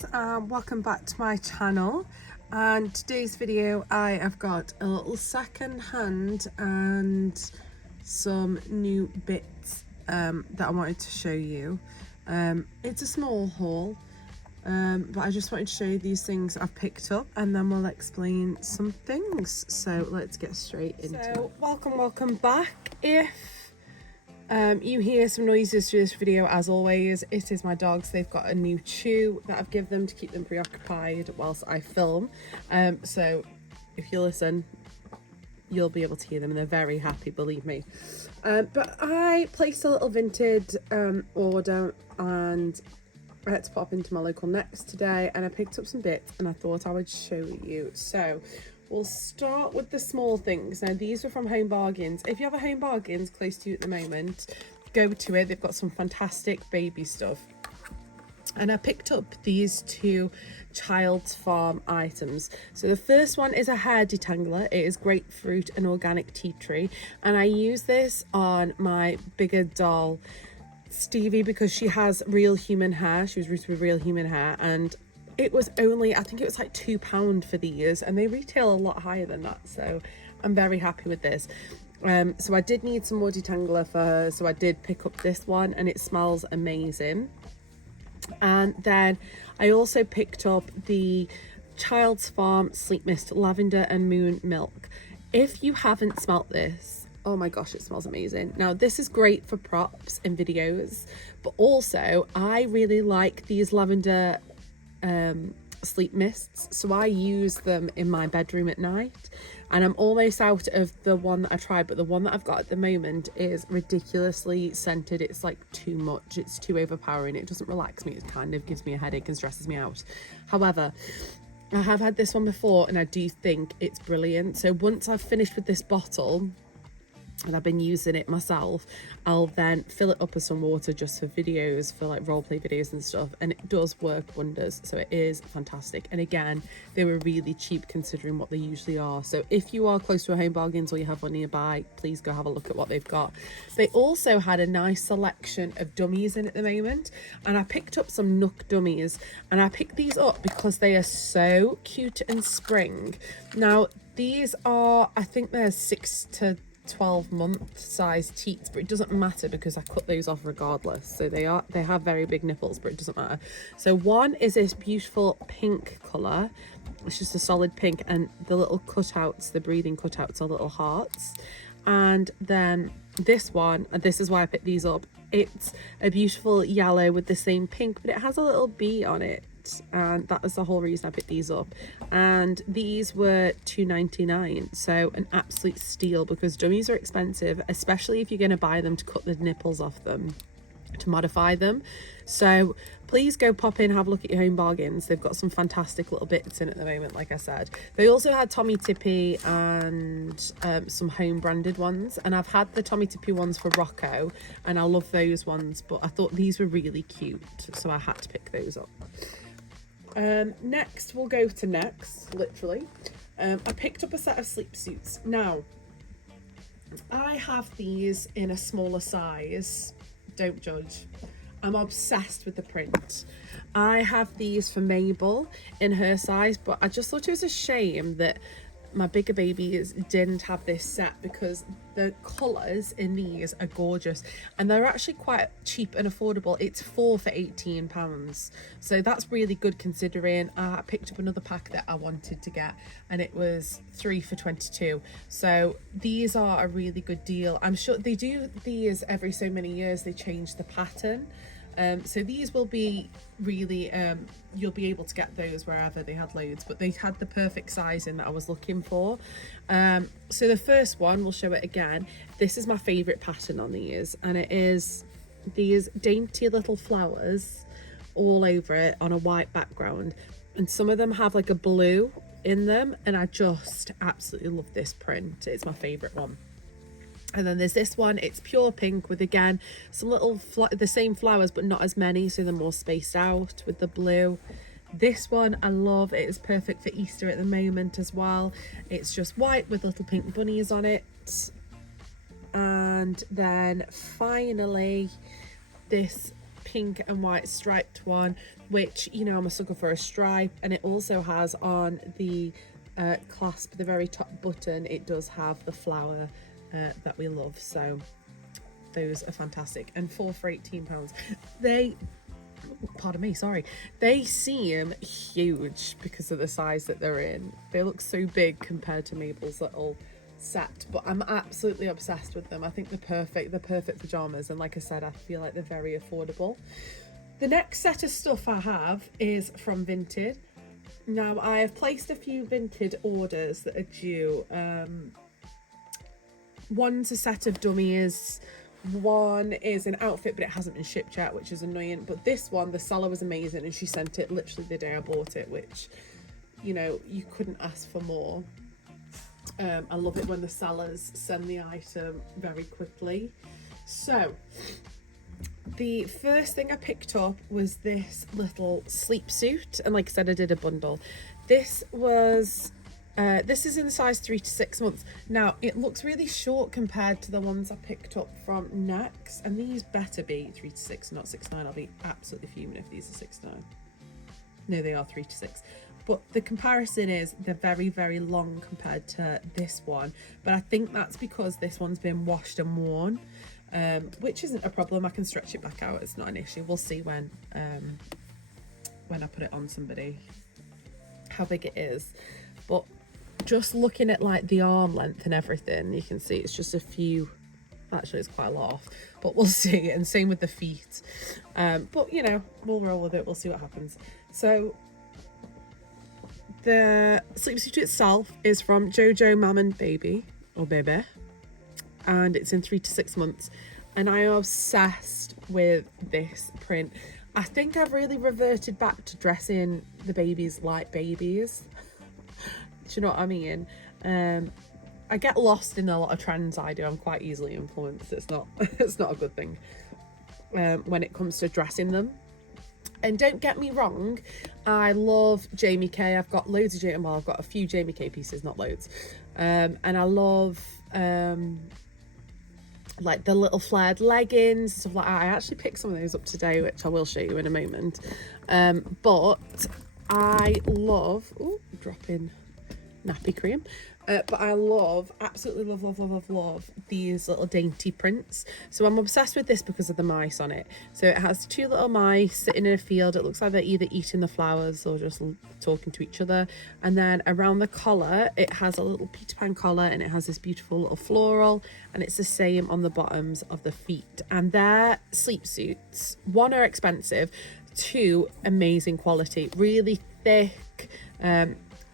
guys, welcome back to my channel. And today's video I have got a little second hand and some new bits that I wanted to show you. It's a small haul, but I just wanted to show you these things I've picked up and then we'll explain some things. So let's get straight into it. Welcome back. If you hear some noises through this video, as always, it is my dogs. They've got a new chew that I've given them to keep them preoccupied whilst I film. So if you listen, you'll be able to hear them and they're very happy, believe me. But I placed a little Vinted order and I had to pop into my local Next today and I picked up some bits and I thought I would show you. So we'll start with the small things. Now these were from Home Bargains. If you have a Home Bargains close to you at the moment, go to it. They've got some fantastic baby stuff. And I picked up these two Child's Farm items. So the first one is a hair detangler. It is grapefruit and organic tea tree. And I use this on my bigger doll, Stevie, because she has real human hair. She was rooted with real human hair, and it was only, I think it was like £2 for these, and they retail a lot higher than that, so I'm very happy with this. So I did need some more detangler for her, so I did pick up this one and it smells amazing. And then I also picked up the Child's Farm Sleep Mist Lavender and Moon Milk. If you haven't smelt this, oh my gosh, it smells amazing. Now this is great for props and videos, but also I really like these lavender sleep mists, so I use them in my bedroom at night. And I'm almost out of the one that I tried, but the one that I've got at the moment is ridiculously scented. It's like too much, it's too overpowering, it doesn't relax me, it kind of gives me a headache and stresses me out. However, I have had this one before and I do think it's brilliant. So once I've finished with this bottle and I've been using it myself, I'll then fill it up with some water just for videos, for like roleplay videos and stuff, and it does work wonders. So it is fantastic. And again, they were really cheap considering what they usually are. So if you are close to a Home Bargains or you have one nearby, please go have a look at what they've got. They also had a nice selection of dummies in at the moment, and I picked up some Nook dummies, and I picked these up because they are so cute and spring. Now these are, I think they're 6 to 12-month size teats, but it doesn't matter because I cut those off regardless. So they have very big nipples, but it doesn't matter. So one is this beautiful pink color. It's just a solid pink, and the little cutouts, the breathing cutouts, are little hearts. And then this one, and this is why I picked these up, it's a beautiful yellow with the same pink, but it has a little bee on it, and that was the whole reason I picked these up. And these were $2.99, so an absolute steal, because dummies are expensive, especially if you're going to buy them to cut the nipples off them, to modify them. So please go pop in, have a look at your Home Bargains. They've got some fantastic little bits in at the moment, like I said. They also had Tommy Tippy and some home branded ones, and I've had the Tommy Tippy ones for Rocco and I love those ones, but I thought these were really cute, so I had to pick those up. Next we'll go to Next, literally. I picked up a set of sleep suits. Now I have these in a smaller size, don't judge. I'm obsessed with the print. I have these for Mabel in her size, but I just thought it was a shame that my bigger babies didn't have this set, because the colours in these are gorgeous and they're actually quite cheap and affordable. It's 4 for £18, so that's really good considering I picked up another pack that I wanted to get and it was 3 for £22. So these are a really good deal. I'm sure they do these every so many years, they change the pattern. So these will be really, you'll be able to get those wherever. They had loads, but they had the perfect sizing that I was looking for. So the first one, we'll show it again. This is my favourite pattern on these, and it is these dainty little flowers all over it on a white background, and some of them have like a blue in them, and I just absolutely love this print. It's my favourite one. And then there's this one, it's pure pink with, again, some little the same flowers but not as many, so they're more spaced out with the blue. This one I love, it is perfect for Easter at the moment as well. It's just white with little pink bunnies on it. And then finally this pink and white striped one, which, you know, I'm a sucker for a stripe. And it also has on the clasp, the very top button, it does have the flower that we love. So those are fantastic. And 4 for £18. They, pardon me, sorry, they seem huge because of the size that they're in. They look so big compared to Mabel's little set, but I'm absolutely obsessed with them. I think they're perfect pajamas, and like I said, I feel like they're very affordable. The next set of stuff I have is from Vinted. Now, I have placed a few Vinted orders that are due. One's a set of dummies, one is an outfit, but it hasn't been shipped yet, which is annoying. But this one, the seller was amazing, and she sent it literally the day I bought it, which, you know, you couldn't ask for more. I love it when the sellers send the item very quickly. So the first thing I picked up was this little sleep suit, and like I said, I did a bundle. This was this is in the size 3 to 6 months. Now, it looks really short compared to the ones I picked up from Next, and these better be 3 to 6, not 6 to 9. I'll be absolutely fuming if these are 6 to 9. No, they are 3 to 6. But the comparison is they're very, very long compared to this one. But I think that's because this one's been washed and worn, which isn't a problem. I can stretch it back out. It's not an issue. We'll see when I put it on somebody how big it is. But just looking at like the arm length and everything, you can see it's just a few. Actually, it's quite a lot off, but we'll see. And same with the feet. But you know, we'll roll with it. We'll see what happens. So the sleep suit itself is from Jojo Mam and Baby, or Bebe, and it's in 3 to 6 months. And I am obsessed with this print. I think I've really reverted back to dressing the babies like babies. Do you know what I mean? I get lost in a lot of trends. I do. I'm quite easily influenced. It's not a good thing when it comes to dressing them. And don't get me wrong, I love Jamie Kay. I've got loads of Jamie. Well, I've got a few Jamie Kay pieces, not loads. And I love like the little flared leggings, stuff like that. I actually picked some of those up today, which I will show you in a moment. But I love dropping nappy cream. But I absolutely love these little dainty prints. So I'm obsessed with this because of the mice on it. So it has 2 little mice sitting in a field. It looks like they're either eating the flowers or just talking to each other. And then around the collar, it has a little Peter Pan collar, and it has this beautiful little floral, and it's the same on the bottoms of the feet. And their sleep suits, 1, are expensive, 2, amazing quality, really thick.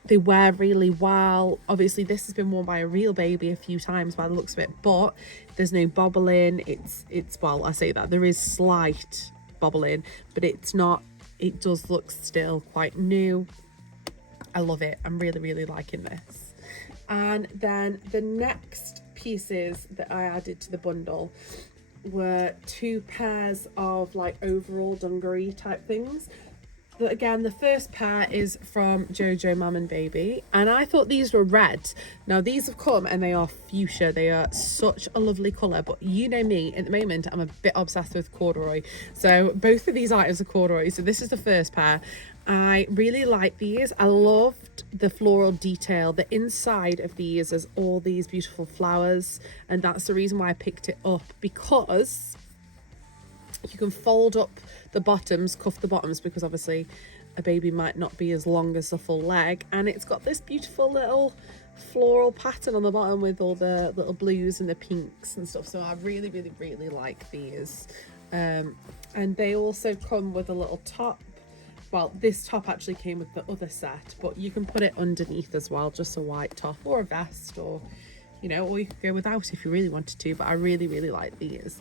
They wear really well. Obviously, this has been worn by a real baby a few times by the looks of it, but there's no bobbling. It's well, I say that there is slight bobbling, but it's not. It does look still quite new. I love it. I'm really liking this. And then the next pieces that I added to the bundle were 2 pairs of like overall dungaree type things. But again, the first pair is from Jojo Mam and Baby, and I thought these were red. Now these have come and they are fuchsia. They are such a lovely colour, but you know me, at the moment I'm a bit obsessed with corduroy. So both of these items are corduroy. So this is the first pair. I really like these. I loved the floral detail. The inside of these is all these beautiful flowers, and that's the reason why I picked it up, because you can fold up the bottoms, cuff the bottoms, because obviously a baby might not be as long as the full leg, and it's got this beautiful little floral pattern on the bottom with all the little blues and the pinks and stuff. So I really like these. And they also come with a little top. Well, this top actually came with the other set, but you can put it underneath as well, just a white top or a vest, or you know, or you could go without if you really wanted to. But I really like these.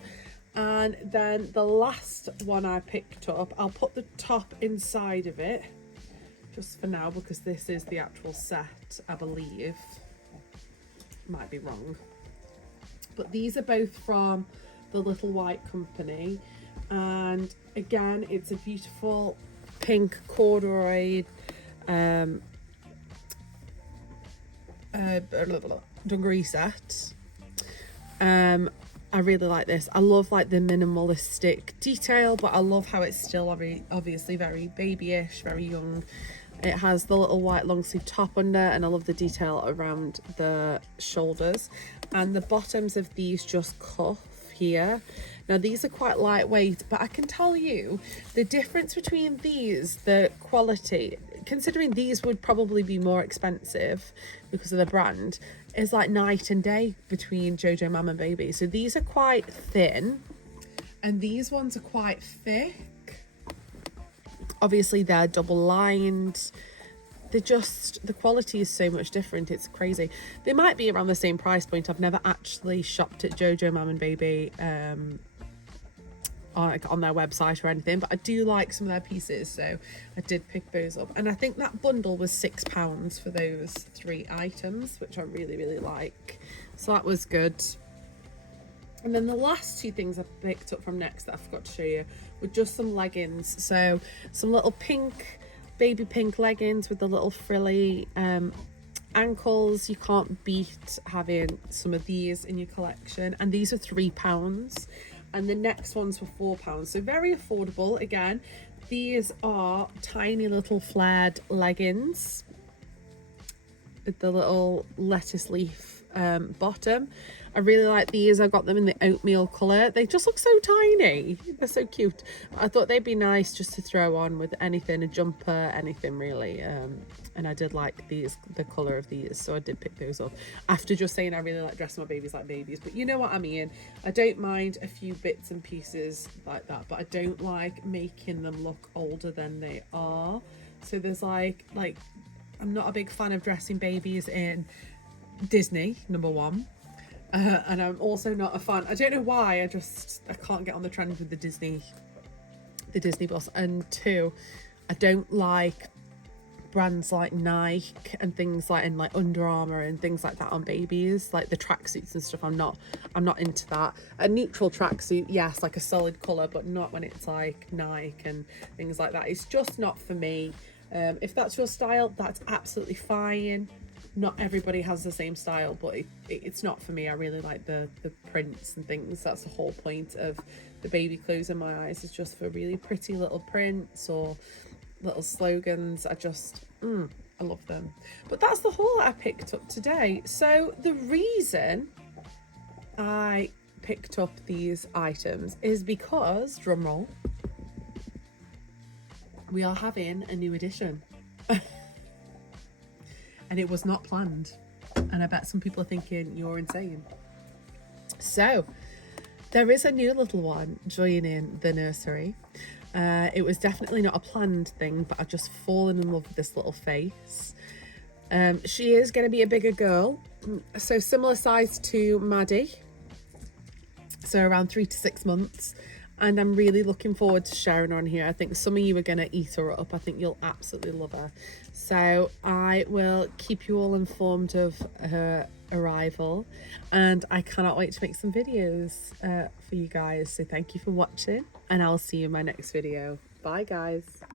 And then the last one I picked up, I'll put the top inside of it just for now, because this is the actual set, I believe. Might be wrong. But these are both from the Little White Company. And again, it's a beautiful pink corduroy dungaree set. I really like this. I love like the minimalistic detail, but I love how it's still obviously very babyish, very young. It has the little white long sleeve top under, and I love the detail around the shoulders. And the bottoms of these just cuff here. Now these are quite lightweight, but I can tell you the difference between these, the quality, considering these would probably be more expensive because of the brand, is like night and day between Jojo Mama and Baby. So these are quite thin and these ones are quite thick. Obviously they're double lined. They're just, the quality is so much different, it's crazy. They might be around the same price point. I've never actually shopped at Jojo Mama and Baby on their website or anything, but I do like some of their pieces, so I did pick those up. And I think that bundle was £6 for those 3 items, which I really like, so that was good. And then the last 2 things I picked up from Next that I forgot to show you were just some leggings. So some little pink, baby pink leggings with the little frilly ankles. You can't beat having some of these in your collection, and these are £3. And the next ones were £4, so very affordable. Again, these are tiny little flared leggings with the little lettuce leaf bottom. I really like these. I got them in the oatmeal colour. They just look so tiny. They're so cute. I thought they'd be nice just to throw on with anything, a jumper, anything really. And I did like these, the colour of these, so I did pick those up. After just saying I really like dressing my babies like babies, but you know what I mean. I don't mind a few bits and pieces like that, but I don't like making them look older than they are. So there's like I'm not a big fan of dressing babies in Disney, number one. And I'm also not a fan, I don't know why, I can't get on the trend with the Disney bus. And 2, I don't like brands like Nike and things like, and like Under Armour and things like that on babies, like the tracksuits and stuff. I'm not into that. A neutral tracksuit, yes, like a solid colour, but not when it's like Nike and things like that. It's just not for me. If that's your style, that's absolutely fine. Not everybody has the same style, but it's not for me. I really like the prints and things. That's the whole point of the baby clothes in my eyes, is just for really pretty little prints or little slogans. I love them. But that's the haul that I picked up today. So the reason I picked up these items is because, drumroll, we are having a new edition. And it was not planned, and I bet some people are thinking you're insane. So there is a new little one joining the nursery. It was definitely not a planned thing, but I've just fallen in love with this little face. She is going to be a bigger girl, so similar size to Maddie, so around 3 to 6 months. And I'm really looking forward to sharing her on here. I think some of you are going to eat her up. I think you'll absolutely love her. So I will keep you all informed of her arrival, and I cannot wait to make some videos for you guys. So thank you for watching, and I'll see you in my next video. Bye guys.